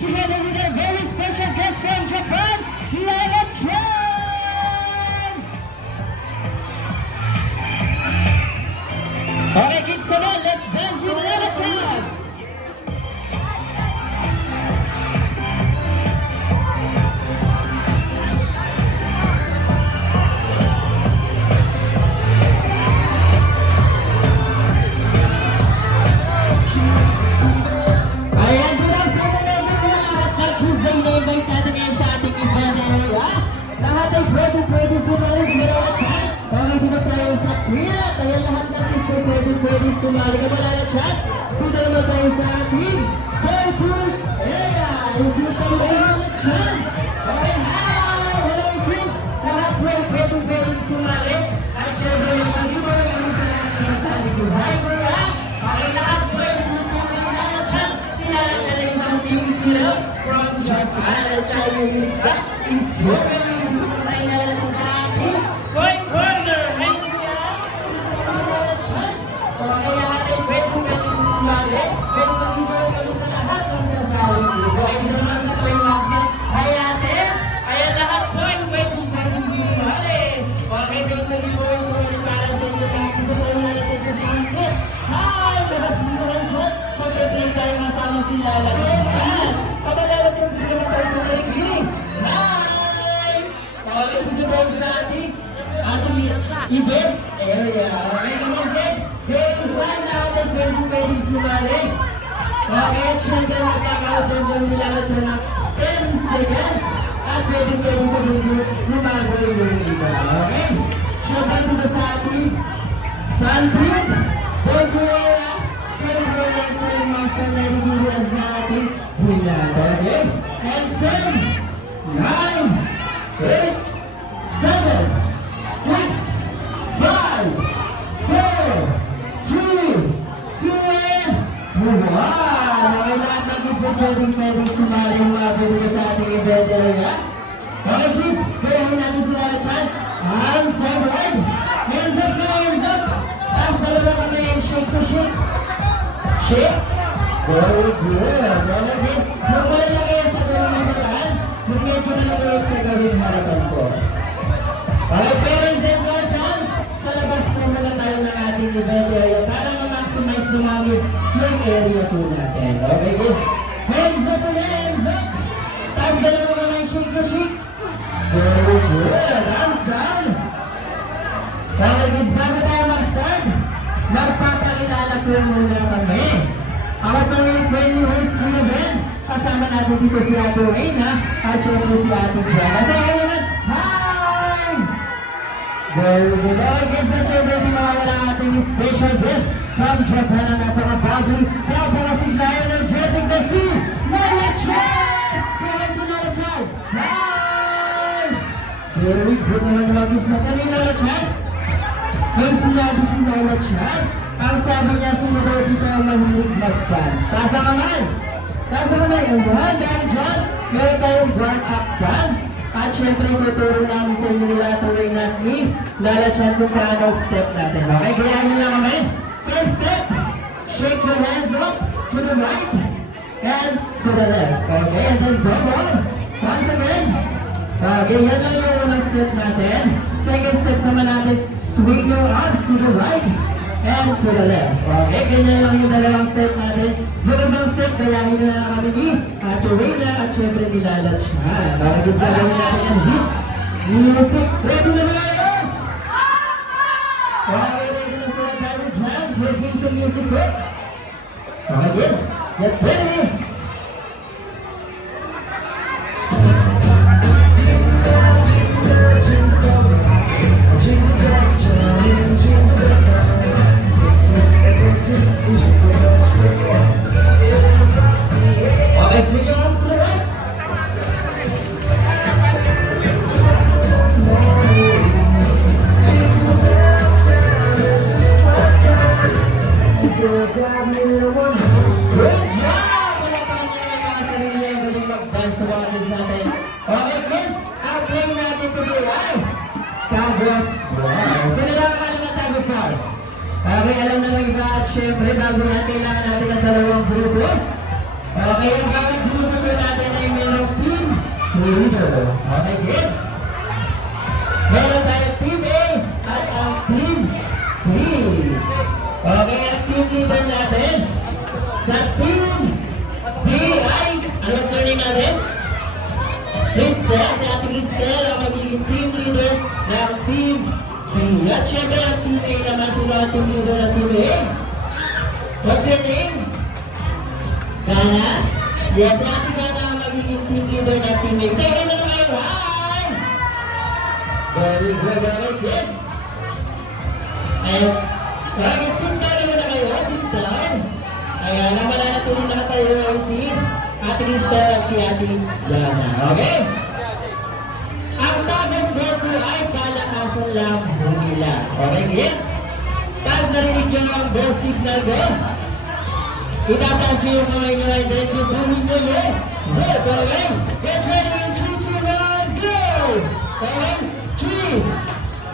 together with a very special guest from Japan, Lala Chan! Okay, kids, come on, let's dance with Lala Chan! Ayan, good afternoon everyone! Lahat ng kids ay na-invite natin ngayon sa ating event area. Lahat ay pwede sumali with Lala Chan. Okay, dito tayo sa Queen. Kaya lahat ng kids ay pwede sumali. Kaya Lala Chan, dito naman tayo sa ating purple area. Isip tayo kay Lala Chan. Okay, hi! Hello kids! Lahat pwede sumali. At syempre, maraming salamat sa ating designer. Okay, lahat pwede sumali kay Lala Chan. Sila lang na rin sa Phoenix Club from Japan. At syempre, minsan, is your ay nalang sa akin. Right corner! Right corner! Okay, lahat ay pwede sumali. Pero mag-ibig kami sa lahat ng sasawin ko. So, ay dito naman sa Play Maxman. Ay ate, ay lahat po ay pwede sumali. Okay, pwede para sa inyo lahat. Dito po yung natin sa sangkit. Hi! Tapos dito lang dyan. Mag-play tayo masama si Lala Chan. Papa Lala Chan, dito naman tayo sa Kilig. Hi! Okay, dito po sa ating event area. Okay, naman guys. Kaya saan natin pwede sumali? Okay, syempre magkakaroon doon nila dyan ng 10 seconds at pwede ko lumago yung iba. Okay? Syempre dito sa ating Sunbeam, Bonguera, syempre natin yung master na nilila sa ating hinad. Okay? And 10, 9, 8, 7, 6, 5, 4, 3, 2, 1. Okay, lahat ng kids ay pwedeng sumali yung mga pwede sa ating event area. Okay, kids, gayahin natin si Lala Chan. Hands up, right? Hands up na, hands up. Tapos dalawa kami yung shake to shake. Shake. Very good. Okay, kids, yung wala na kayo sa gawin ng paraan, yung medyo na lang sa gawin harapan ko. Okay, parents and guardians, sa labas po muna tayo ng ating event area para ma-maximize the moments yung area po natin. Okay, kids? Hands up and hands up! Tapos dalawa ka ng shake to shake. Very good. Hands down. Okay, kids, bago tayo mag-start, magpapakilala po muna kami. Ako po yung friendly host for the event. Kasama natin dito si Ate Wayne, at syempre si Ate Jenna. Sa iyo naman, hi! Very good. Okay, kids, at syempre di mawawala ang ating special guest from Japan ang napaka-bubbly, napaka-sigla, energetic na si Lala Chan! Say hi to Lala Chan! Hi! Very good naman mga kids natin ni Lala Chan. May sinabi si Lala Chan, ang sabi niya sumudaw dito ang mahilig mag-dance. Taas ang kamay! Taas ang kamay! Dahil dyan, meron tayong warm-up dance. At syempre, tuturo namin sa inyo nila tuloy na ni Lala Chan kung paano step natin. Okay, gayahin nyo lang kami. First step, shake your hands up to the right and to the left. Okay, and then double. Once again. Okay, yan lang yung unang step natin. Second step naman natin, swing your arms to the right and to the left. Okay, ganyan lang yung dalawang step natin. Yung ibang step, gayahin na lang kami ni Ate Reyna at syempre ni Lala Chan. Okay, kids, gagawin natin yung hit music. Ready na ba kayo? Okay, ready na sila tayo dyan. We'll change some music quick. Okay, kids, get ready. Okay, swing your arms to the right. Good job! Palakpakan nyo naman mga sarili niya yung galing mag-dance sa mga kids natin. Okay, kids, ang play natin today ay Tag of War. So, nilakakan naman Tag of War. Okay, alam na ng iba at syempre, bago yan, kailangan natin ang dalawang grupo. Okay, ang bawat grupo natin leader. Okay, kids? Meron tayong Team A at ang Team B. Okay, ang team leader natin sa Team B ay, anong surname natin? Cristel, si Ate Cristel ang magiging team leader ng Team B. At syempre ang Team A naman sila ang team leader ng Team A. What's your name? Gana? Yes, si Ate Gana ang magiging team leader ng Team A. Say hello na kayo, hi! Very good, very good. Ayun. Bakit sinta naman na kayo? Sinta. Ayan, ang mananatili na tayo ay si Ate Cristel at si Ate Gana. Okay? Ang tagang verbo ay palakasan lang humila. Okay, kids? Pag narinig nyo ang go signal go, itataas nyo yung kamay nyo and then tutuhin nyo yung vote. Okay? Get ready in 3, 2, 1, go! Okay? 3,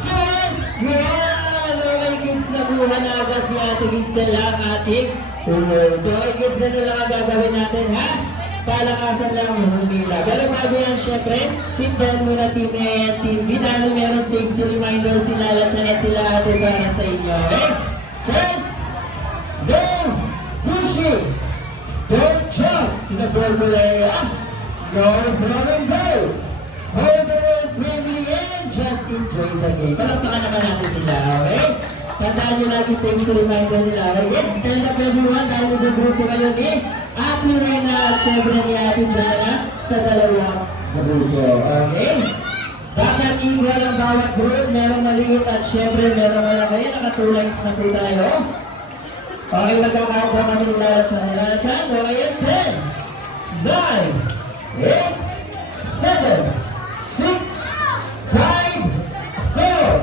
2, 1, okay, kids, nabuhan na agad si Ate Cristel ang ating umod. Okay, kids, ganun lang ang gagawin natin, ha? Palakasan lang ang humila. Pero bago yan, syempre, sit down muna Team A at Team B. Dahil meron safety reminder sila Lachan at sila Ate para sa inyo. Okay? First, no pushing. Don't jump in the purple area. No blowing goes. Hold the road firmly and just enjoy the game. Palakpakan naman natin sila, okay? Tandaan nyo lagi safety reminder nila. Okay, let's stand up everyone dahil nag-group kayo ni Ate Reyna at syempre ni Ate Jana sa dalawang grupo. Okay? Dapat equal ang bawat group. Merong maliit at syempre merong malaki. Nakatulings na po tayo. Okay, magkakaroon kami ng Lalachan. Lalachan, okay yan. 10, 9, 8, 7, 6, 5, 4,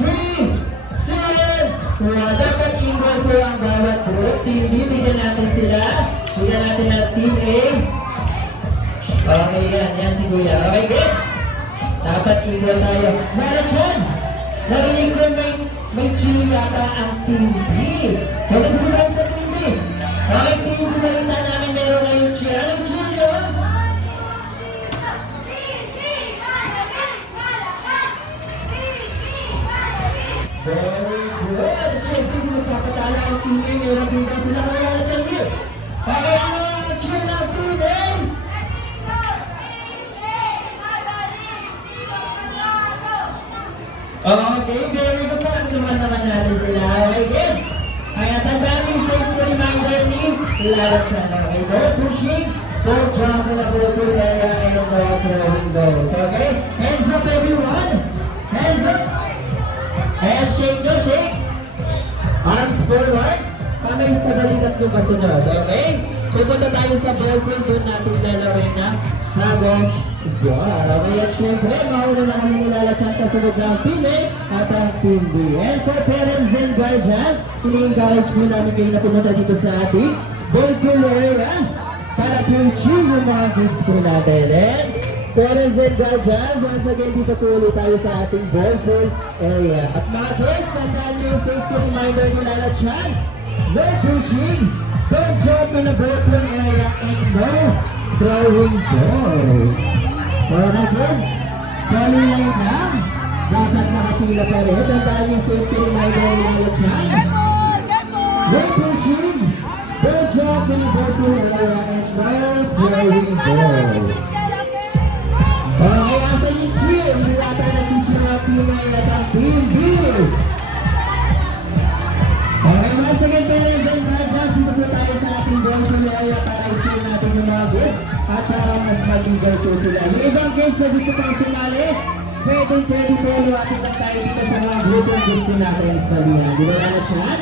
3, 2, 1. Dapat equal po ang bawat group. Team B, bigyan natin sila. Bigyan natin ang Team A. Okay, yan si Kuya. Okay, guys? Dapat equal tayo. Lalachan, narinig ko may chili yata ang Team B. Huwag po lang sa Team B. Okay, Team B, balita namin meron ngayong chili. Anong chili naman? Very good. Siyempre, kung magpapatala ang Team A, meron din kasi nakalala dyan here. Okay, ang mga cheer ng Team A. Okay, very good. Parang naman natin sila. Okay, guys? Kaya tandaan yung safety reminder ni Lalachan. Okay, no pushing, no jump in the purple area, and no throwing goals. Okay? Hands up, everyone. Hands up. And shake the shake. Arms forward. Kamay sa balikat nyo kasunod. Okay? Pupunta tayo sa ballpool. Doon natin lalaroin na habang buwan. Okay? At syempre, mauna na kami nilalachan kasunod ng Team A at ang Team B. And for parents and guardians, ini-encourage mo namin kayo na pumunta dito sa ating ballpool area para po-achieve yung mga kids po natin. And parents and guardians, once again, dito po ulit tayo sa ating ballpool area. At mga kids, tandaan niyo yung safety reminder ni Lalachan. No pushing, don't jump in the ballpool area, and no throwing balls. Alright kids, calling line lang. Dapat nakapila pa rin. Tandaan niyo yung safety reminder ni Lalachan. No pushing, don't jump in the ballpool area, and no throwing balls. Okay, asan yung cheer? Hindi natin nag-cheer ang Team A at ang Team B. Okay, once again, parents and guardians, dito po tayo sa ating ballpool area para i-cheer natin yung mga kids at para mas mag-eager po sila. Yung ibang kids na gusto pang sumali, pwede po luwapit lang tayo dito sa mga grupong gusto natin salihan. Di ba na chan?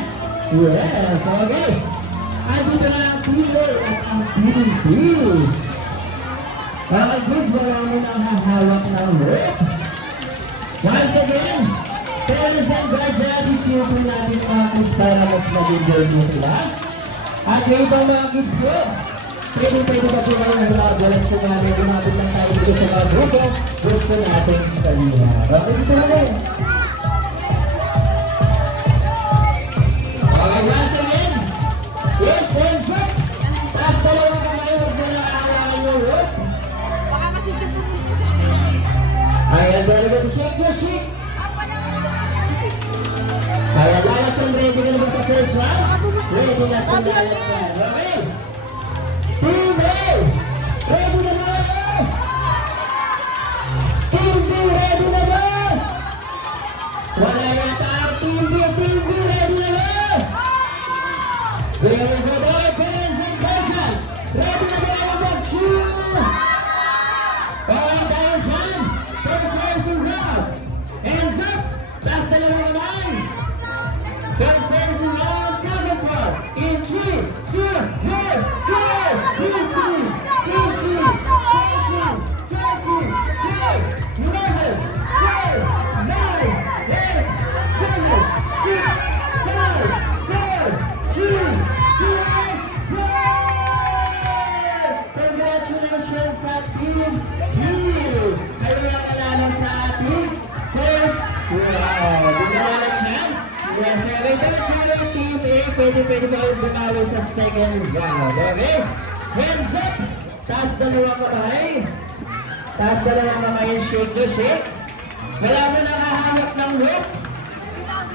Yes, okay. At dito na ang Team A at ang Team B. Okay, kids, wala mo nang hahawak ng rope. Once again, parents and guardians, i-cheer po natin mga kids para mas mag-enjoy mo sila. At yung ibang mga kids po, pwede pa po kayo ng mga walang sumali. Gumapit lang tayo dito sa mga grupo. Gusto natin salihan. Okay, dito na rin. Okay, once again, yes, hands up. Taas dalawang kamay, huwag mo lang aawaan yung rope. Baka masipit. ready na sila dyan. Okay? Team A, ready na ba? Team B, ready na ba? Wala yata ang Team B, ready na ba? Very good, all parents and coaches. Ready na ba kayo mag-cheer? Okay, tayo dyan. Third person round. Hands up. Taas dalawang kamay. Third person round. Target for. In 3, 2, 1, go! 3, 2, 3, 2, 2, 2, 2, 11, 7, 9, 8, 7, 6, 5, 4, 3, 2, 1, go! Congratulations sa Team Hill! Kayo yung manalo sa ating first round. Di ba na siya? Yes, every day Team A, pwede ba kayo bumalo sa second round? Okay? Hands up! Taas dalawang kamay. Taas dalawang kamay, shake to shake. Wala mo nakahawak ng hook.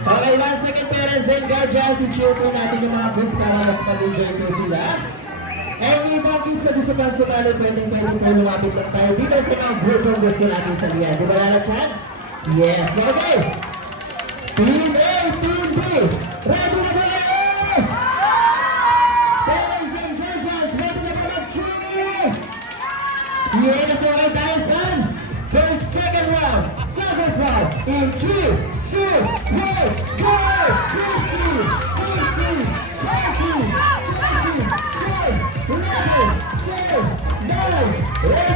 Okay, 1 second parents and guardians. I-cheer po natin yung mga kids para mas mag-enjoy po sila. And yung mga kids na gusto pang sumali, pwede po lumapit lang tayo dito sa mga grupong gusto natin sa liyan. Di ba lahat yan? Yes, okay. Team A, Team B, ready na ba kayo? Parents and guardians, ready na ba mag-cheer? Yes, okay tayo dyan. For second round, second round, in 3, 2, 1, go! 3, 2, 3, 2, 1, 2, 3, 2, 11, 10, 9, 8,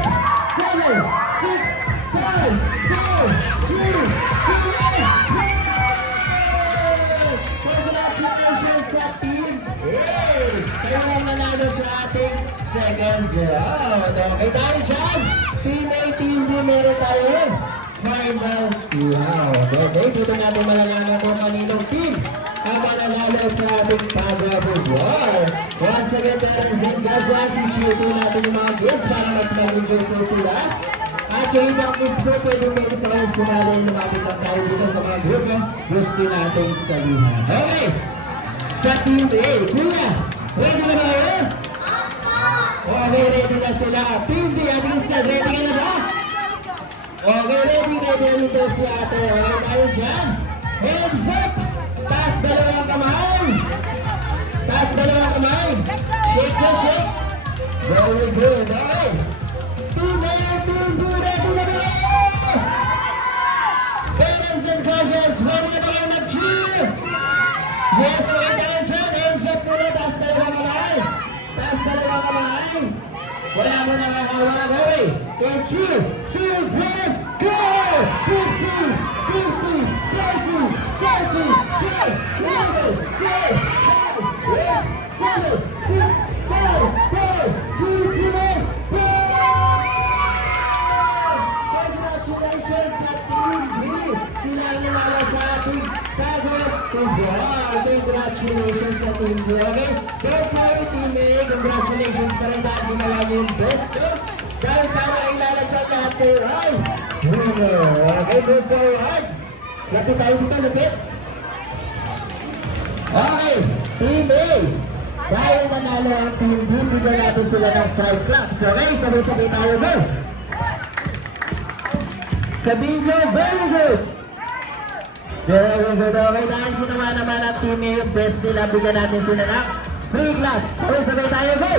7, 6, 5, 4, 3, 2, 1. Congratulations sa Team A! Kayo ang nanalo sa ating second round. Okay tayo dyan. Team A, Team B, meron tayo final round. Okay, dito natin malalaman kung kaninong team ang mananalo sa ating Pagabog War. Once again, parents and guardians, i-cheer po natin yung mga kids para mas mag-enjoy po sila. At yung ibang kids po, pwede pa kayo sumali. Lumapit lang tayo dito sa mga grupo. Gusto natin salihan. Okay, sa Team A, kuya, ready na ba kayo? Okay, ready na sila. Team B, at least ready ka na ba? Okay, ready na dito si ate. Okay, tayo dyan. Hands up! Taas dalawang kamay. Taas dalawang kamay. Shake na shake. Very good. Okay. Team A, Team B, ready na ba? Parents and coaches, ready na ba kayo mag-cheer? Yes, okay tayo dyan. Hands up muna. Taas dalawang kamay. Taas dalawang kamay. Wala mo nakahawak. Okay. In 2, 2, 1, go! 15, 15, 14, 13, 12, 11, 12, 8, 7, 6, 5, 4, 3, 2, 1, go! Congratulations sa Team B! Sila ang nanalo sa ating Pagabog War. Congratulations sa Team B. Okay? Don't worry, Team A. Congratulations pa rin dahil ginawa niyo yung best. Dahil para ilalagyan lahat kayo ay winner. Okay, move forward. Lapit tayo dito, lapit. Okay, Team A. Dahil nanalo ang Team B, bigyan natin sila ng 5 claps. Okay, sabay-sabay tayo, go. Sabihin nyo, very good. Very good. Okay, dahil ginawa naman ang Team A yung best nila, bigyan natin sila ng 3 claps. Sabay-sabay tayo, go.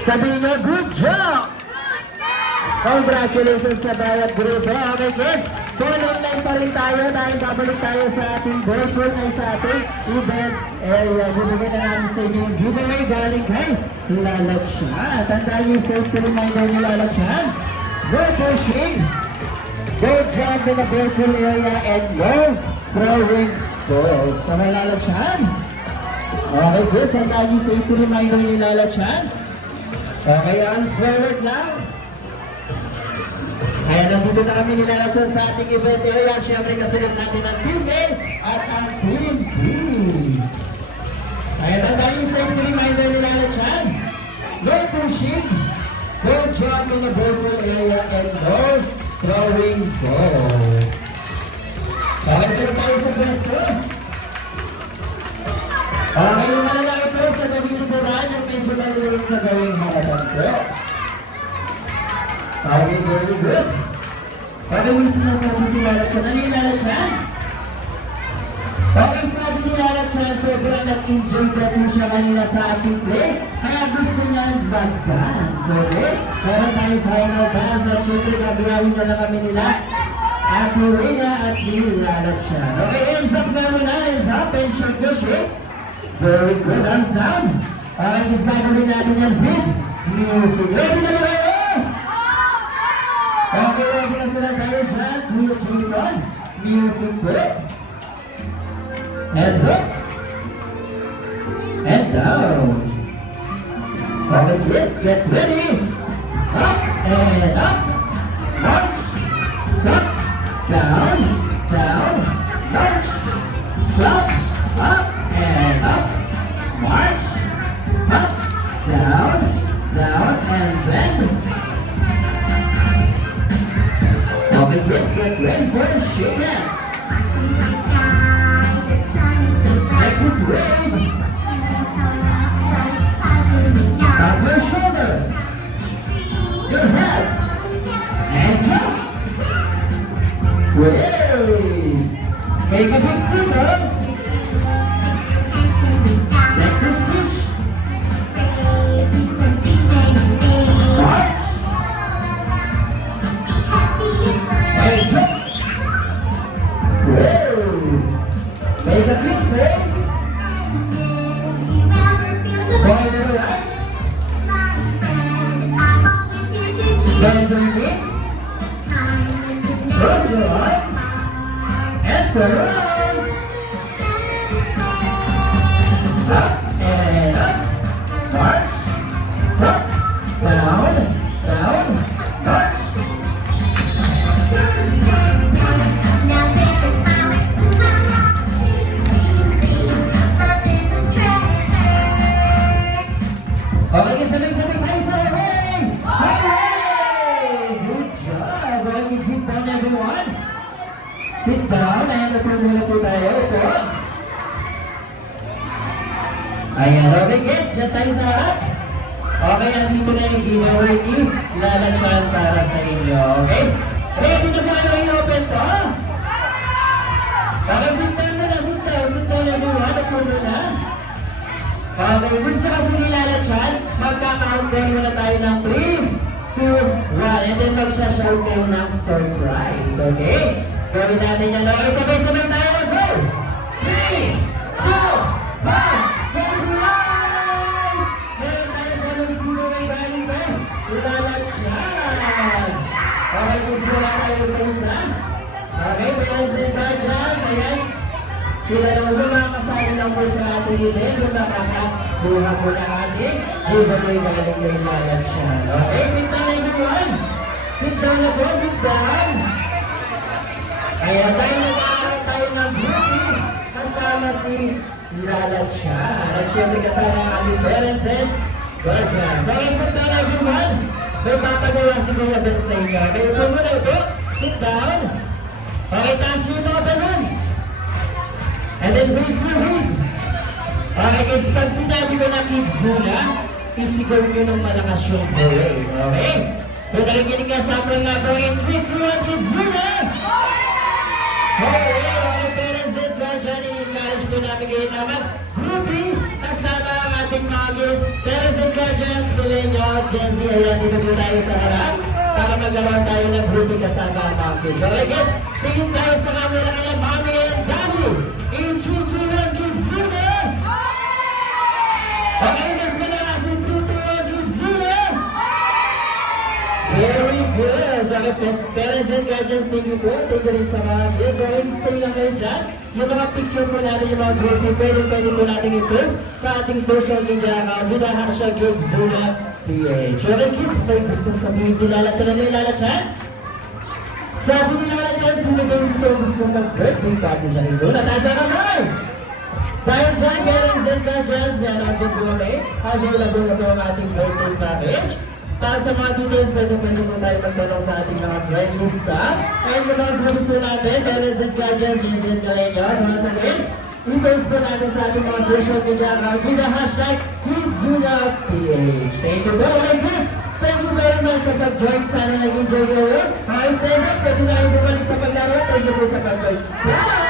Sabihin nyo, good job! Congratulations sa bawat grupo. Okay kids, phone online pa rin tayo dahil babalik tayo sa ating ballroom ay sa ating event area. Bibigyan na namin sa inyo yung giveaway galing kay Lalakshan. Tandaan yung safety reminder ni Lalakshan. Go pushing, go jump in the virtual area, and no throwing balls. Tama Lalakshan? Okay kids, tandaan yung safety reminder ni Lalakshan. Okay, arms forward lang. Kaya nandito na kami nilalagyan sa ating event area. Siyempre kasunod natin ang Team A at ang Team B. Kaya tandaan yung safety reminder nilalagyan. No pushing, no jump in the virtual area, and no throwing balls. Kaya tayo sa pwesto. mo yung sinasabi si Lala Chan. Ano yung Lala Chan? Okay, sabi ni Lala Chan, sobrang nag-enjoy na din siya kanina sa ating play. Kaya gusto niya mag-dance, okay? Meron tayong final dance at syempre gagawin na lang kami nila at Rina at ni Lala Chan. Okay, hands up na muna, hands up, and shake the shake. Very good, hands down. Okay, is gagawin natin yan with music. Ready na ba kayo? Okay, ready na sila tayo dyan. Kuya Jason, music break. Hands up. And down. Okay, kids, get ready. Up and up. March. Up. Down. Down. March. Up. Up and up. March. Up. Down. Down and bend. Okay, kids, get ready for a shake hands. Next is wave. Up your shoulder. Your head. And jump. Wave. Make a big circle. Next is push. March. And jump. Wave. Make a big face. Point to the right. Bend your knees. Close your eyes. And turn around. Up and up. March. Up. Down. Down. March. Okay, sabay-sabay tayo sa hooray! Hooray! Good job! Okay, sit down everyone. Sit down. Ayan, ito muna po tayo. Ito. Ayan, okay kids, dyan tayo sa harap. Okay, nandito na yung giveaway ni Lala Chan para sa inyo. Okay? Ready na ba kayo i-open to? Okay, sit down muna, sit down. Sit down everyone. Ito muna. Okay, gusto kasi ni Lala Chan, magka-countdown muna tayo ng 3, 2, 1, and then magsha-shout kayo ng surprise, okay? Gawin natin yan, okay? Sabay-sabay tayo, go! 3, 2, 1, surprise! Meron tayong bonus giveaway galing kay Lala Chan. Okay, gusto lang tayo sa isa. Okay, parents and guardians, ayan. Sila lang po mga kasali lang po sa ating event kung nakakabuha po na ating giveaway galing kay Lala Chan. Okay, sit down everyone. Sit down na po, sit down. Ayan, tayo nag-aaral tayo ng grouping kasama si Lala Chan. At syempre kasama ang ating parents and guardians. Okay, sit down everyone. May papagawa si Kuya Ben sa inyo. Okay, upo muna po. Sit down. Okay, taas yung mga balloons. And then wait. Okay, kids, pag sinabi ko na Kidzuna, isigaw nyo ng malakas yung parade. Okay? Kung nakikinig ka sa amin nga po, in 3, 2, 1, Kidzuna! Okay, mga parents and guardian, in-encourage po namin kayo na mag-grouping kasama ang ating mga kids, parents and guardians, millennials, Gen Z, ayan, dito po tayo sa harap para magkaroon tayo ng grouping kasama ang mga kids. Okay, kids, tingin tayo sa camera kaya mommy and daddy. In 2, 2, 1, Kidzuna! Okay, mas malakas in 2, 2, 1, Kidzuna! Very good! Okay, parents and guardians, thank you po. Thank you rin sa mga kids. Okay, stay lang kayo dyan. Yung mga picture po natin, yung mga grouping, pwede po natin i-post sa ating social media account with the hashtag KidzunaPH. Okay, kids, may gustong sabihin si Lala Chan. Ano yung Lala Chan? Sabi ni Lala Chan, sino ba yung gusto mag-birthday party sa Kidzuna? Nasa kamay! Dahil dyan, parents and guardians, may announcement po kami. Available na po ang ating birthday package. Para sa mga details, pwede po tayo magtanong sa ating mga friendly staff. Ayun yung mga group po natin, parents and guardians, Gen Z and Millennials. Once again, i-post po natin sa ating mga social media account with the hashtag GreatZunaPH. Thank you po, okay, Grits! Thank you very much sa pag-join. Sana nag-enjoy kayo. Mga extended, pwede na kayo bumalik sa paglaro. Thank you po sa pag-join. Bye!